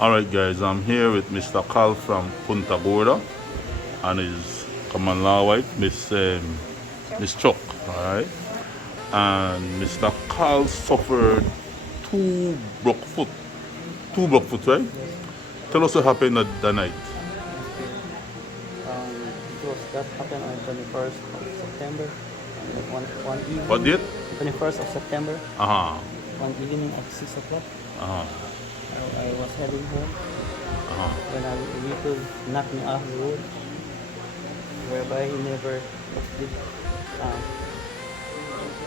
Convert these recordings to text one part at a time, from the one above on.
Alright guys, I'm here with Mr. Cal from Punta Gorda and his common law wife, Miss Chuck. Alright. And Mr. Cal suffered two broke foot. Two broke foot, right? Yes. Tell us what happened that night. That happened on 21st of September. One evening. What date? 21st of September. Uh-huh. One evening at 6 o'clock. Uh-huh. I was heading home Uh-huh. when a vehicle knocked me off the road, whereby he never did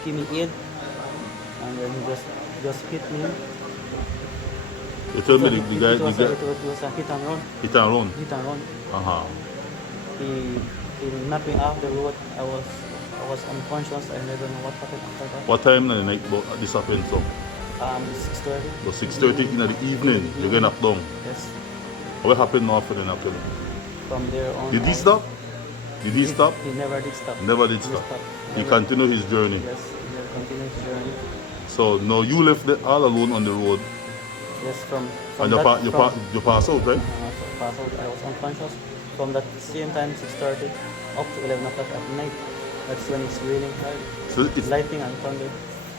give me aid, and then he just hit me. You tell me It the guy was a hit and run. hit and run. Hit and run. Uh-huh. He knocked me off the road. I was unconscious. I never know what happened after that. What time in the night this happened? So 6:30. about 6:30 in the evening, you get knocked down. Yes. What happened after the knocking? From there on. Did he stop? Did he stop? He never did stop. Never did stop. He Never. continued his journey. Yes, he never continued his journey. So now you left all alone on the road, Yes, from and that, you pass out, right? pass out. I was unconscious. From that same time, 6:30, up to 11 o'clock at night. That's when it's raining hard. So it's Lightning and thunder.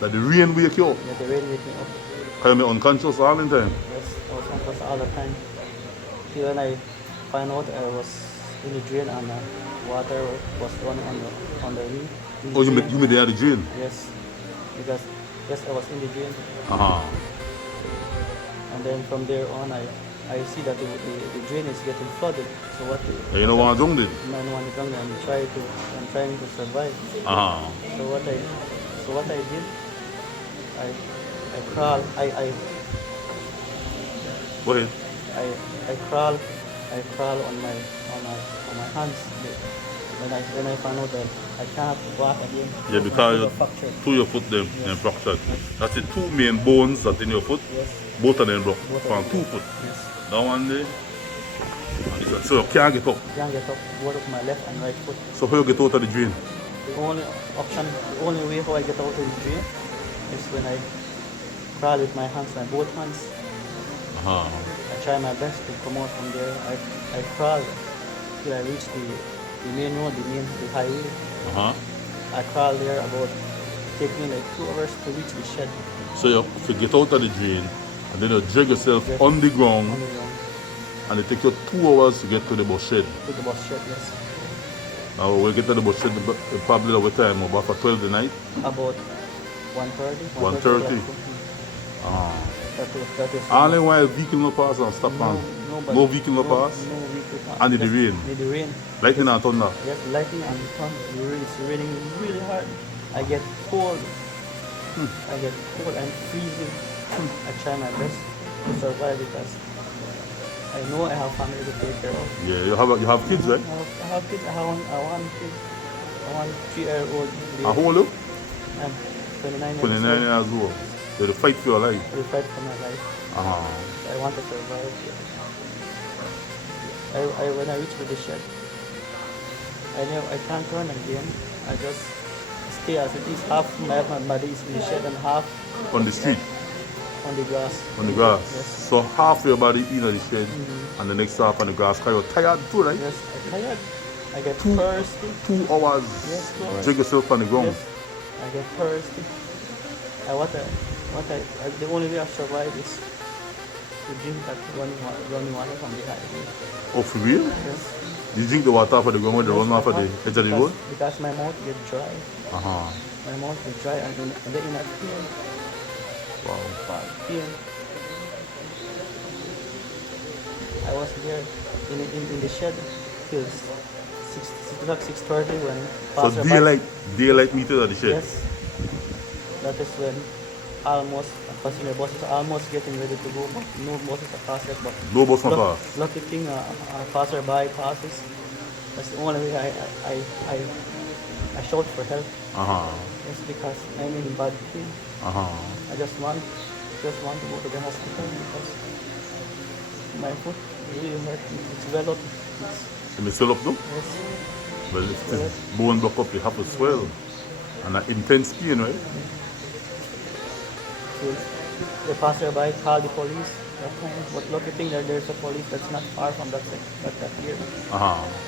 like the rain wake you up. Yeah, the rain wake me up. Can you be unconscious all the time? Yes, I was unconscious all the time. Till when I find out I was in the drain and water was running under me. Oh, you made there the drain. Yes, because yes, I was in the drain. Uh-huh. And then from there on, I see that the drain is getting flooded. So what? And you know what I done did? No one is wrong. I'm trying to survive. Uh-huh. So what I did, I crawl. Go ahead. I crawl on my hands. When I found out that I can't walk again. Yeah, because my fractured. your foot them fractured. That's the two main bones that in your foot. Yes. Both of them broke Both of from them. 2 foot. Yes. That one day. So you can't get up. Can't get up. Both of my left and right foot. So how you get out of the drain? The only option, the only way how I get out of the drain is when I crawl with my hands, both hands. Uh-huh. I try my best to come out from there. I crawl till I reach the main road, the highway. Uh-huh. I crawl there about, take me like 2 hours to reach the shed. So you get out of the drain and then you drag yourself Yes. on the ground On the ground and it takes you 2 hours to get to the bus shed. to the bus shed, yes. Now when we get to the bus shed, probably over time, about for 12 the night. About 1:30. 1:30. Ah. That is Only while vehicle no pass and stop on. No vehicle no pass. No vehicle pass. And in the Yes, rain. In the rain. Lightning and thunder. Yes, lightning and thunder. It's raining really hard. I get cold. I get cold and freezing. I try my best to survive because I know I have family to take care of. Yeah, you have kids, right? I have kids. I want kids. I want 3-year-old. And how old you? I'm 29 years 29 old. years old. You have to fight for your life. I will fight for my life. Uh-huh. I want to survive. When I reach the shed, I can't run again. I just stay as it is. Half my body is in the shed and half On the street, on the grass. on the grass. Yes. So half your body in the shed and the next half on the grass. Because you're tired too, right? Yes, I'm tired. I get thirsty. 2 hours. Yes, 2 hours. Drag yourself on the ground. Yes, I get thirsty. The only way I survive is to drink that running water from the highway. Oh, for real? Yes. You drink the water off of the ground when they run off of the edge of the road? Because my mouth get dry. Uh-huh. My mouth get dry and then in a pain. Wow. Pain. I was there in the shed till 6:30 when So daylight meeting at the shed? Yes. That is when almost passenger buses are almost getting ready to go, but no buses are passed yet. But No bus no pass. lucky thing, passerby passes. That's the only way I shout for help. Uh-huh. Yes, because I'm in bad pain. Uh-huh. I just want to go to the hospital because my foot really hurt. It's well up. You may swell up, no? Yes. Well, if it's bone block up, you have to swell. And an intense pain, right? So the passerby called the police. that time. But lucky thing that there's a police that's not far from that here.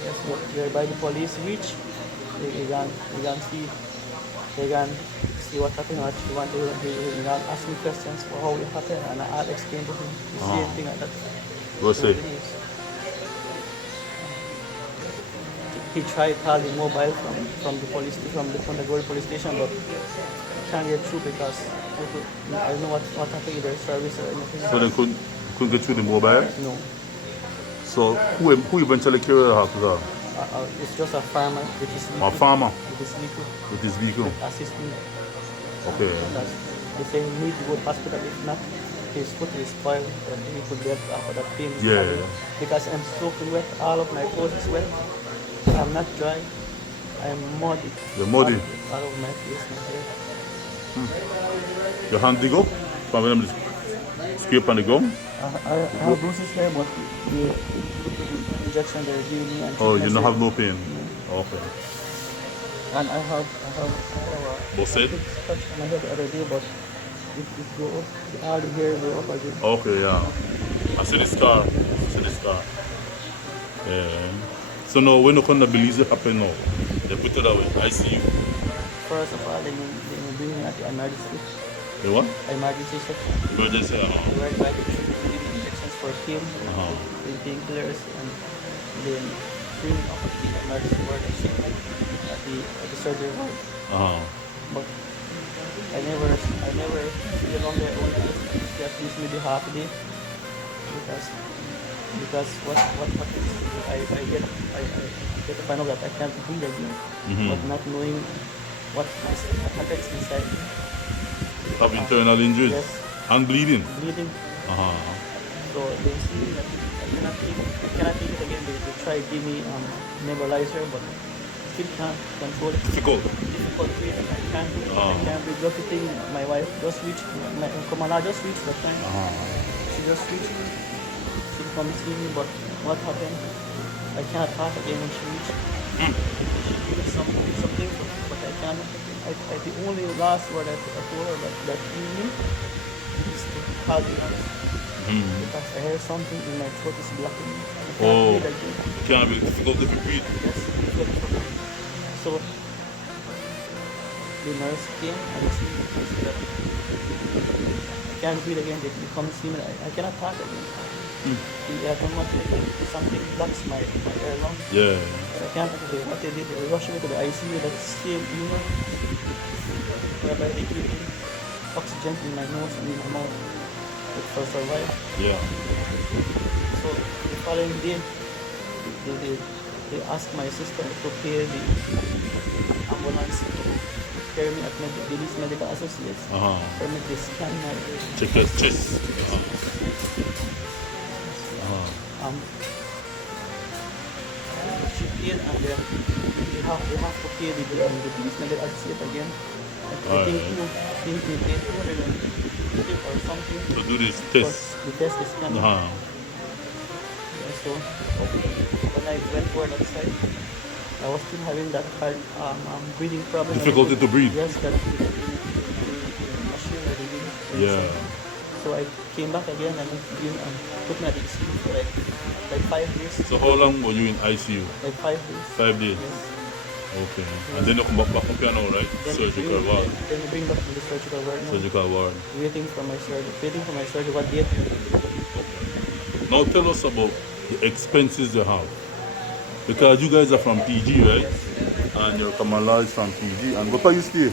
Yes, but you're by the police reach, you can see what happened, what you want to do. You can ask me questions for how it happened, and I'll explain to him the same thing like that. What's it? He tried calling mobile from the police from the Gorda police station, but can't get through because I don't know what happened, either service or anything. So they couldn't get through the mobile? No. So who eventually carried the hospital? It's just a farmer with his vehicle. A farmer? With his vehicle. With his vehicle? Assist me. Okay. Because they say he need to go to hospital. If not, his foot is spoiled and he could get after that pain. Yeah. Because I'm soaking wet, all of my clothes is wet. I'm not dry. I'm muddy. You're muddy? All of my face, my hair. Your hand dig up? From them scrape on the gum? I have bruises here, but the injection they're giving me. And Oh, you don't have no pain? Okay. And I have What's it? touch on my head the other day, but it go up, all the hair go up again. Okay, yeah. I see the scar. Yeah. So now, when you come to Belize, it happen now. They put it away. I see you. First of all, they bring me at the emergency. The what? Emergency section. Emergency. Where I give injections for pain, with painkillers, and then bring me up at the emergency ward at the surgery ward. But I never stay long there. Only stay at least maybe half a day because what happens? I get to find out that I can't breathe again, but not knowing what happens inside. You have internal injuries? Yes. And bleeding? Bleeding. So they see that I cannot take it again. They try to give me nebulizer, but still can't control it. Difficult? Difficult breathing. I can't breathe. I can't breathe. Lucky thing, my wife just reached, my Kamala just reached that time. She just reached. She come see me, but what happened? I cannot talk again when she reached. She gave me something, but I can't. The only last word I told her that evening is to call the nurse. Because I heard something in my throat is blocking me. I can't breathe again. It can be difficult to breathe. Yes, difficult. So the nurse came and she said that I can't breathe again. They come see me. I cannot talk again. I don't want to something blocks my air lungs. Yeah. So I can't talk again. What they did, they rushed me to the ICU that same unit whereby they give me oxygen in my nose and in my mouth for survive. Yeah. So the following day, they asked my sister to pay the ambulance to carry me at Belize Medical Associates for me to scan my check your chest. She paid, and then they have to pay the Belize Medical Associate again. I think they paid $250 or something to do this test. The test is scan. So when I went for that side, I was still having that hard breathing problem. Difficulty to breathe. Yes, that the machine that they did. Yeah. So I came back again and put me at the ICU for like 5 days. So how long were you in ICU? Like 5 days. 5 days? Yes. Okay. And then you come back up here now, right? Then Surgical ward. Then we bring back to the surgical ward now. Surgical ward. Waiting for my surgery. What date? Now tell us about the expenses you have. Because you guys are from PG, right? Yes. And your Kamala is from PG. And where you stay?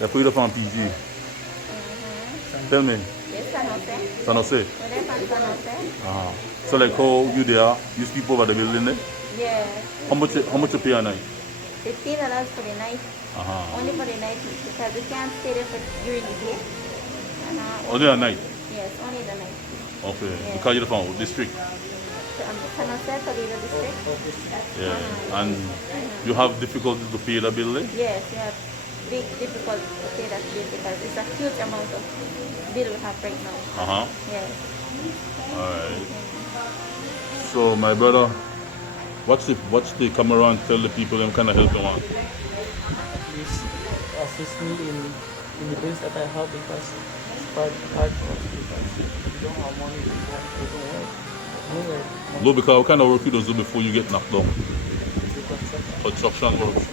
They put you from PG. Tell me. Yes, San Jose. San Jose? We live in San Jose. So like how you there, you sleep over the building there? Yes. How much you pay a night? $15 for the night. Only for the night because we can't stay there during the day. Only a night? Yes, only the night. Okay. Yes. Because you're from district? San Jose, Toledo district. Yeah. And you have difficulty to pay the bill there? Yes, we have big difficulty to pay that bill because it's a huge amount of bill we have right now. Yes. Alright. So my brother, watch the camera and tell the people them kind of help you want. Please assist me in the bills that I have because hard for us because we don't have money, we don't work. Anyway, Low, because what kind of work you do before you get knocked down? the Construction work. construction worker.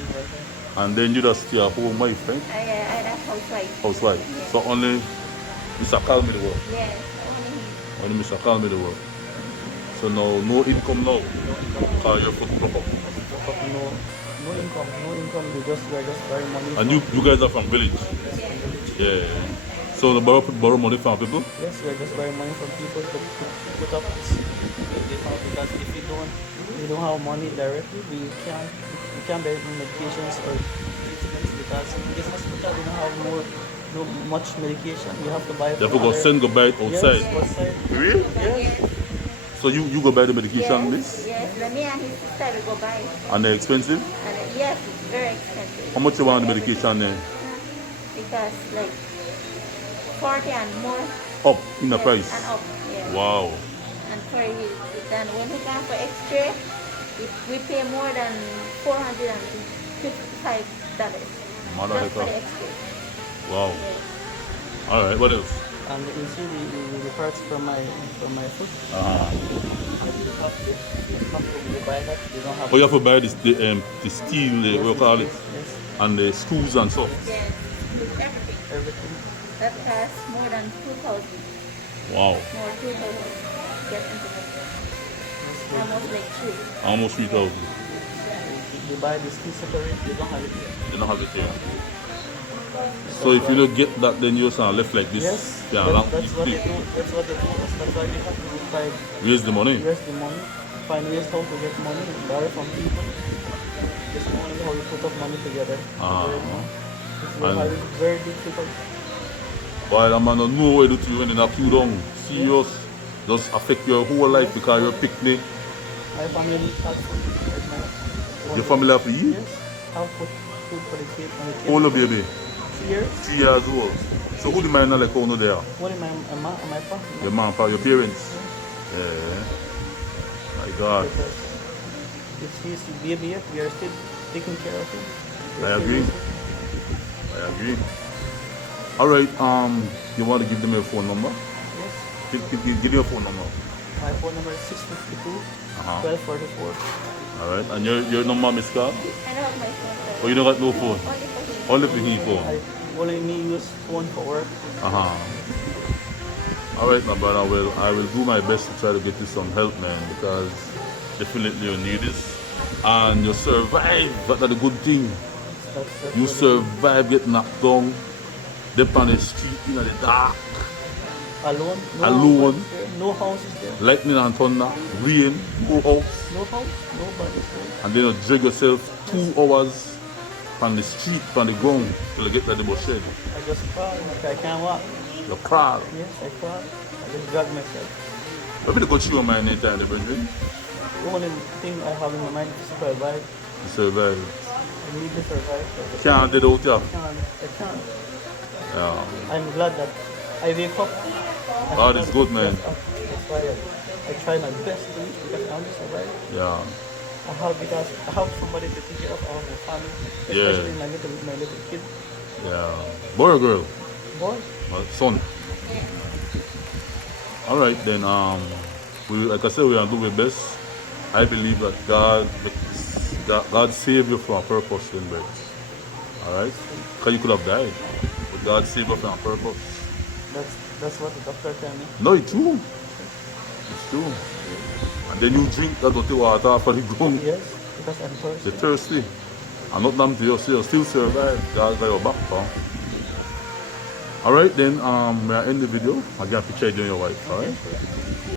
And then you just stay at home, wife, right? I that housewife. Housewife. Yeah. So only Mr. Cal me the work. Yes, only him. Only Mr. Cal me the work. So now, no income now. Because your foot broke up. No income. We are just very money. And you guys are from village? Yeah. Yeah. So the borrow money from people? Yes, we are just borrowing money from people to put up this. Because if we don't have money directly, we can't buy medications or treatments because in this hospital we don't have much medication. We have to buy. You have to go send go buy it outside. Yes, outside. Really? Yes. So you go buy the medication, miss? Yes, me and his sister will go buy. And they're expensive? And yes, it's very expensive. How much you want the medication then? Because like 40 and more. Up in the Yes, price? and up, yeah. Wow. And for then when we come for X-ray, we pay more than $455 Mother just for the hecker. X-ray. Wow. Yeah. Alright, what else? And you see the parts from my foot. Uh-huh. You have to buy that. They don't have. Oh, you have to buy this, the steel, what you call it, Yes. and the screws and stuff. Yes, with everything. Everything. That costs more than 2,000. Wow. More 2,000. Get into it. Almost like 3. Almost 3,000. You buy the steel separate. They don't have it here. They don't have it here. So if you don't get that, then you're left like this. Yes. Yeah, That's what they do. That's what they do. That's why we have to find raise the money. raise the money, find ways how to get money, borrow from people. This money how we put up money together. Ah. It's very difficult. But I'm not know what to do to you when they knock you down. Serious. Just affect your whole life because you're a picnic. My family have food. Your family have to eat? Yes. Have food for the kids. How old the baby? 3 years. 3 years old. So who the man like how there? Only my ma and my pa. Your mom, your parents? Yeah. My God. Because if he's a baby yet, we are still taking care of him. I agree. I agree. Alright, you want to give them your phone number? Yes. Give your phone number. My phone number is 652 Uh-huh. 1244. Alright, and your number, Miss Carl? I don't have my phone. Oh, you don't got no phone? Only for him. Only for him phone. Only me use phone for work. Uh-huh. Alright, my brother, well, I will do my best to try to get you some help, man, because definitely you need this. And you survive, that's the good thing. That's You what survive, get knocked down, dip on the street in the dark, alone. Alone. House is there. No house is there. lightning and thunder, rain, no house, No house. Nobody is there. and then you drag yourself 2 hours on the street, on the ground, till you get to the bus shed. I just crawl. I can't walk. You crawl. Yes, I crawl. I just drag myself. Maybe they go through your mind anytime, the brethren. The only thing I have in my mind is to survive. You survive. I need to survive. Can't get out here. I can't. Yeah. I'm glad that I wake up. God is good, man. That's why I try my best to live because I want to survive. Yeah. Because I have somebody to take care of all my family, Yeah. especially my little kid. Yeah. Boy or girl? Boy, Son. Alright then, like I said, we are doing our best. I believe that God saved you from a purpose then, bro. Alright? Because you could have died. But God saved you from a purpose. that's what the doctor told me. No, it's true. It's true. And then you drink that dirty water for the ground. Yes, because I'm thirsty. You're thirsty. And not them to you, so you still survive. God got your back, huh? Alright then, we are end the video. I'll get a picture of you and your wife, alright?